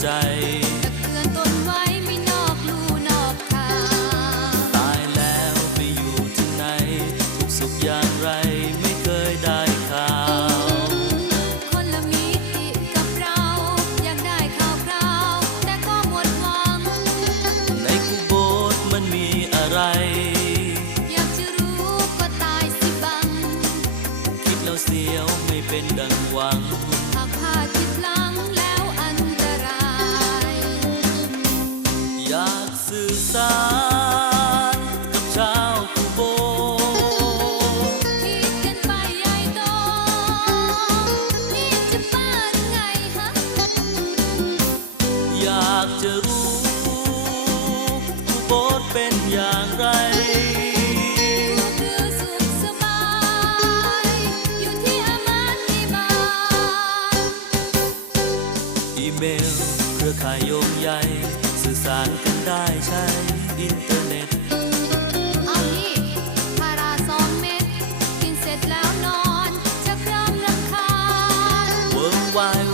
ใจอย่างไรไม่เคยได้ข่าว คนละมิกับเรา อยากได้ข่าวคราว แต่ก็หมดหวัง ในคูบสมันมีอะไร อยากจะรู้ก็ตายสิบัง คิดแล้วเสียวไม่เป็นดังหวัง เป็นอย่างไรอีเมลเครือข่ายโยงใยสื่อสารกันได้ใช้อินเทอร์เน็วาย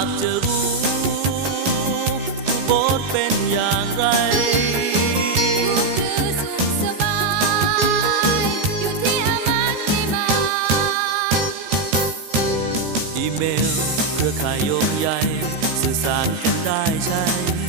ากจะรู้อุโบสถเป็นอย่างไรอีเมลเครือข่ายโยงใหญ่สื่อสารกันได้ใช่